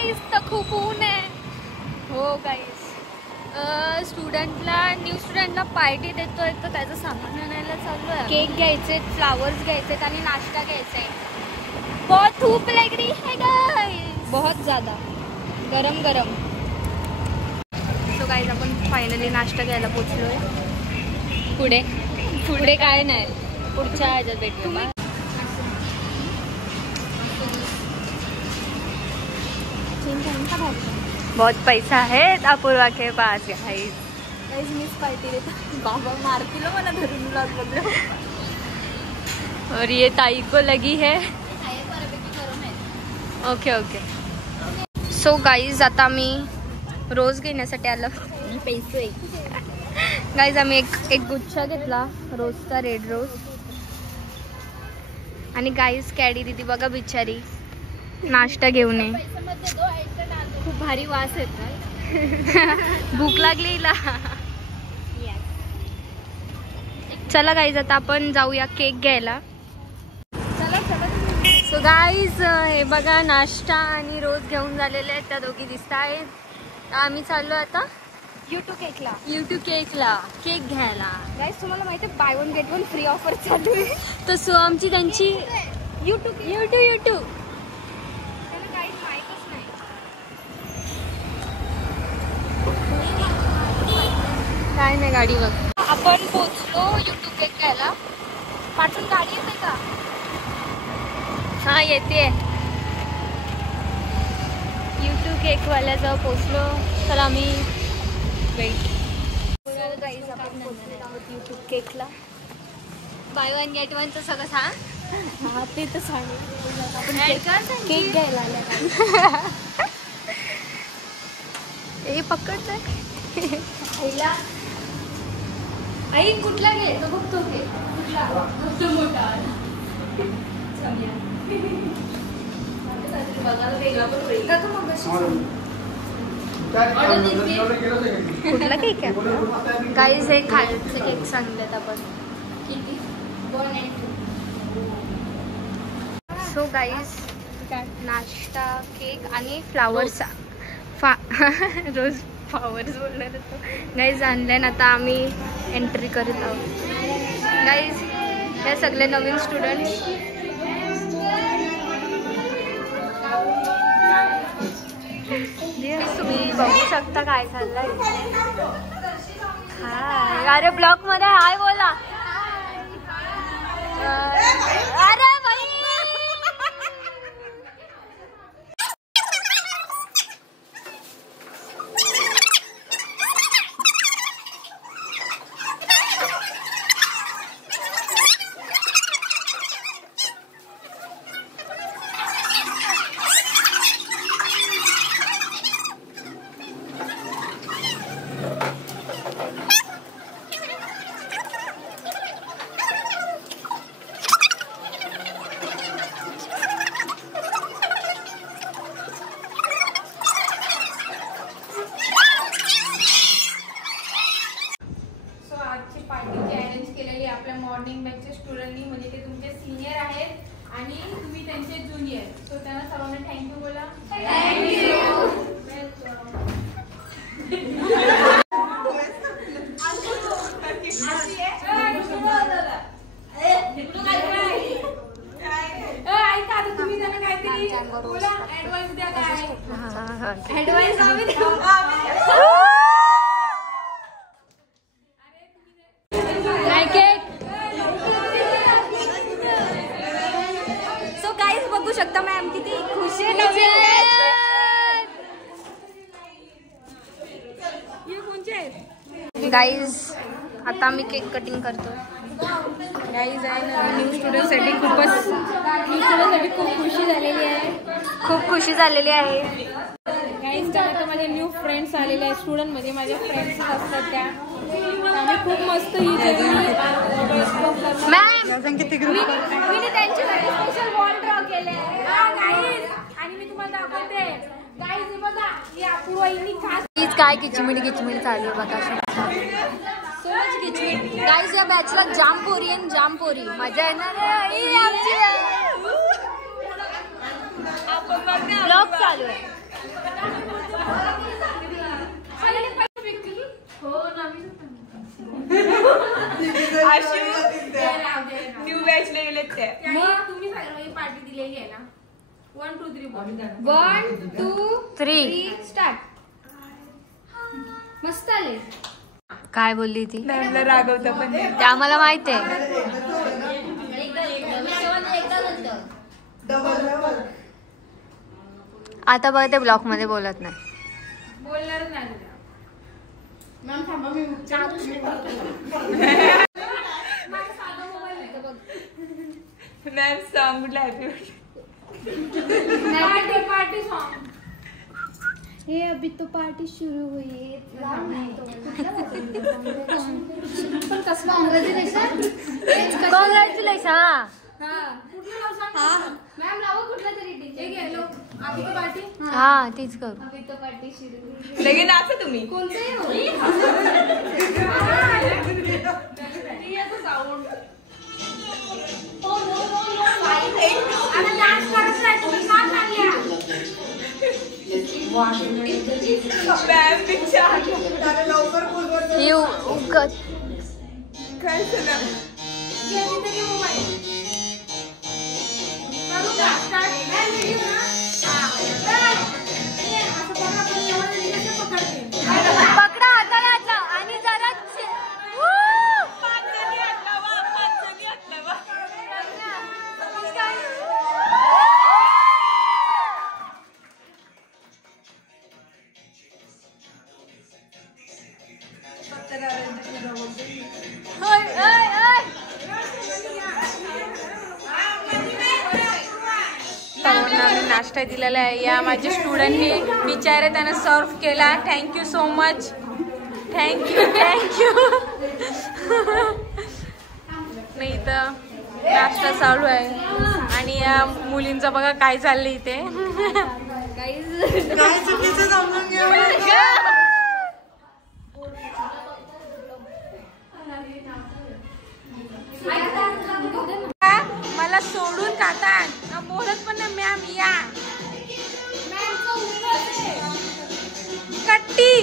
गाईस तर खूप ऊन आहे. हो गाईस, न्यू स्टुडंटला पार्टी देतोय तर त्याचं सामान आणायला चालू आहे. केक घ्यायचे, फ्लावर्स घ्यायचे आणि नाश्ता घ्यायचा आहे. बहुत धूप लग रही है गाइस, बहुत ज़्यादा गरम गरम. तो गाइस आपण फायनली नाश्ता घ्यायला पोचलोय. पुढे पुढे काय नाही, पुढच्या ह्याच्यात भेटू. बहुत पैसा है अपूर्वा के पास गाइस. मिस पार्टी देता बाबा मारती लो मला धरून लागलो. और ये ताई को लगी है. Okay okay. सो गाईज आता मी रोज घेण्यासाठी आलो. पैसे गाईज आम्ही एक गुच्छा घेतला रोजचा, रेड रोज. आणि गाईज कॅडी दिदी बघा बिचारी नाश्ता घेऊन ये. खूप भारी वास येत. भूक लागली हिला. चला गाईज आता आपण जाऊया केक घ्यायला. चला चला. सो गाईज हे बघा नाश्ता आणि रोज घेऊन झालेले आहेत. त्या दोघी दिसत आहेत. आम्ही चाललो आता यूट्यूब केकला केक घ्यायला. गाईज तुम्हाला माहिती आहे by one get one free offer चालू आहे. तर सो आमची त्यांची यूट्यूब काय नाही गाडी बघ. आपण पोचलो यूट्यूब केक घ्यायला. पाठवून गाडी येते का? हा येते. यूट्यूब केक वाल्याजवळ पोचलो. तर आम्ही वेट. आपण पोचलो आहोत यूट्यूब केकला. बाय वन गेट वनचं सगळं सांग. हा ते तर सांगेल. केक घ्यायला आल्या. हे पकडतंय आईला. आई कुठला घे तो बघतो घे. कुठला मोठा कुठला केक आहे गाईज? हे खायचे केक सांगलेत आपण. सो गाईज नाश्ता केक आणि फ्लावर्स रोज फ्लावर्स बोलणार होतो गाईज आणल्यान. आता आम्ही एंट्री करत आहोत. गाईज हे सगळे नवीन स्टुडंट्स. तुम्ही बघू शकता काय चाललंय. हाय अरे ब्लॉग मध्ये हाय बोला. अरे मॉर्निंग बॅचचे स्टुडंटनी, म्हणजे ते तुमचे सिनियर आहेत आणि तुम्ही त्यांचे ज्युनियर. सो त्यांना सर्वांना थँक्यू बोला. ऐका आता तुम्ही त्यांना काहीतरी बोला, ऍडवाइस द्या. काय ऍडवाइस? बघू शकता मॅम किती खुश आहे. गाईज आता आम्ही केक कटिंग करतो. गाईज आहे ना न्यू स्टुडंटसाठी खूप खुशी झालेली आहे. खूप खुशी झालेली आहे. गाईज त्यानंतर माझे न्यू फ्रेंड्स आलेले आहेत. स्टुडंट मध्ये माझ्या फ्रेंड्स असतात त्या. आम्ही खूप मस्त ही मी त्यांच्यासाठी स्पेशल वॉल ड्रॉ केले. आणि मी तुम्हाला दाखवते गाईज बघा ही अपूर्वा हिने खास काय किचमिडी चालू आहे बघा. सो मच किचमिड गाईज. या बॅचला जाम पोरी मजा येणार आहे. ब्लॉग चालू आहे. न्यू बॅचला गेले ते. तुम्ही पार्टी दिलेली आहे ना. 1 2 3 1 2 3 स्टार्ट. मस्त आले. काय बोलली ती? रागवतं पण ते आम्हाला माहित आहे. आता बघ ते ब्लॉक मध्ये बोलत नाही. बोलणार नाही. मॅम थांबा मी मॅम सॉन्ग कुठला हॅपी पार्टी सॉन्ग. ये अभी तो पार्टी शुरू हुई है. पण कसलं कॉंग्रॅच्युलेशन. कॉंग्रॅच्युलेशन. मॅम लावा कुठला तरी अभी तो पार्टी. हा तीच करू. अभी तो पार्टी शुरू. लगे नाचा तुम्ही. कोणतेही साऊंड. आता डान्स करत नाही तुम्ही. का चालल्या. मॅम विचार लवकर बोलवा. येऊ काय झालं. पकडा हाताला आणि जरा नाश्ता दिलेला आहे. या माझ्या स्टुडंटनी बिचारे त्यांना सर्व केला. Thank you so much. थँक्यू. नाही तर नाश्ता चालू आहे आणि या मुलींचं बघा काय चाललंय इथे. मला सोडून खातात. बोलत पण नाही. मॅम या कट्टी.